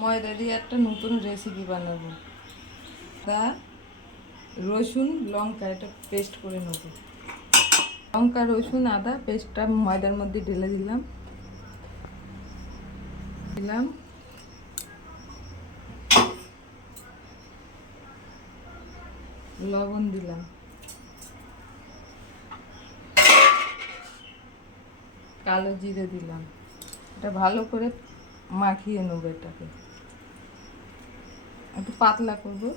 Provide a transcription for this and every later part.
ময়দা দিয়ে একটা নতুন রেসিপি বানাবো। তা রসুন লঙ্কা এটা পেস্ট করে নেব। লঙ্কা রসুন আদা পেস্টটা ময়দার মধ্যে ঢেলে দিলাম লবণ দিলাম, কালো জিরে দিলাম। এটা ভালো করে মাখিয়ে নেবো। এটাকে একটু পাতলা করবো।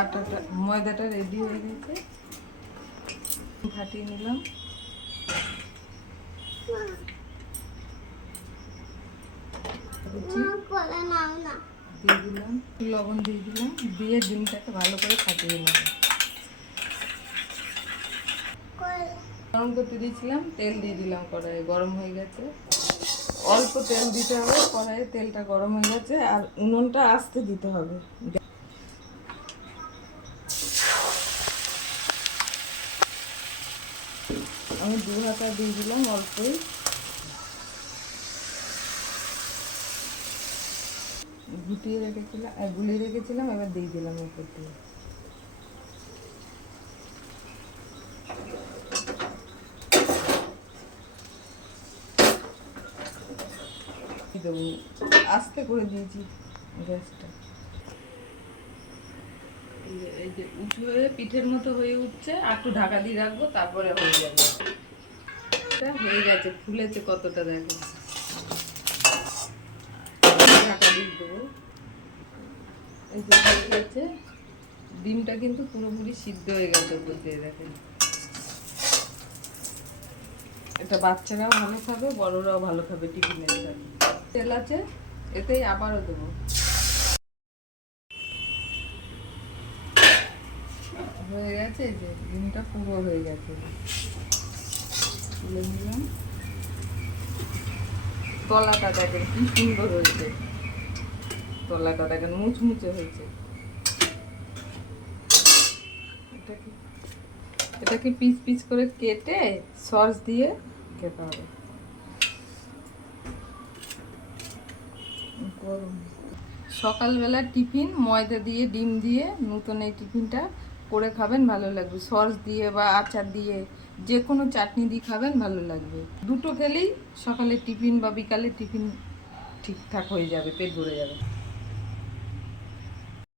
আটাটা ময়দাটা রেডি হয়ে গেছে, ফাটিয়ে নিলাম। দিয়ে দিলাম লবণ, দিয়ে দিলাম, দিয়ে ডিমটাকে ভালো করে ফাটিয়ে নেব। গরম করতে দিয়েছিলাম, তেল দিয়ে দিলাম। কড়াইয়ে গরম হয়ে গেছে, অল্প তেল দিতে হবে। কড়াইয়ে তেলটা গরম হয়ে গেছে, আর উনুনটা আস্তে দিতে হবে। আমি 2 হাতা দিয়ে দিলাম অল্পই। গুলিয়ে রেখেছিলাম, এবার দিয়ে দিলাম উপর দিয়ে। দেবো, আস্তে করে দিয়েছি গ্যাসটা। এই যে উঁচু হয়ে পিঠের মতো হয়ে উঠছে, আর একটু ঢাকা দিয়ে রাখবো, তারপরে হয়ে যাবে। এটা হয়ে গেছে, ফুলেছে কতটা দেখো। ঢাকা দিয়ে দেবো। এই যে হয়ে গেছে, ডিমটা কিন্তু পুরোপুরি সিদ্ধ হয়ে গেছে উপর দিয়ে, দেখেন। এটা বাচ্চারাও ভালো খাবে, বড়রাও ভালো খাবে টিফিনের সাথে। তেল আছে, এতেই আবারও দেবো। হয়ে গেছে, এই যে ডিমটা পুরো হয়ে গেছে। তুলে নিলাম। তলাটা দেখেন কি সুন্দর হয়েছে, তলাটা দেখেন মুচমুচে হয়েছে। এটাকে পিস পিস করে কেটে সস দিয়ে খেতে হবে। সকালবেলা টিফিন ময়দা দিয়ে ডিম দিয়ে নতুন এই টিফিনটা করে খাবেন, ভালো লাগবে। সস দিয়ে বা আচার দিয়ে, যে কোনো চাটনি দিয়ে খাবেন, ভালো লাগবে। দুটো খেলেই সকালে টিফিন বা বিকালে টিফিন ঠিকঠাক হয়ে যাবে, পেট ভরে যাবে।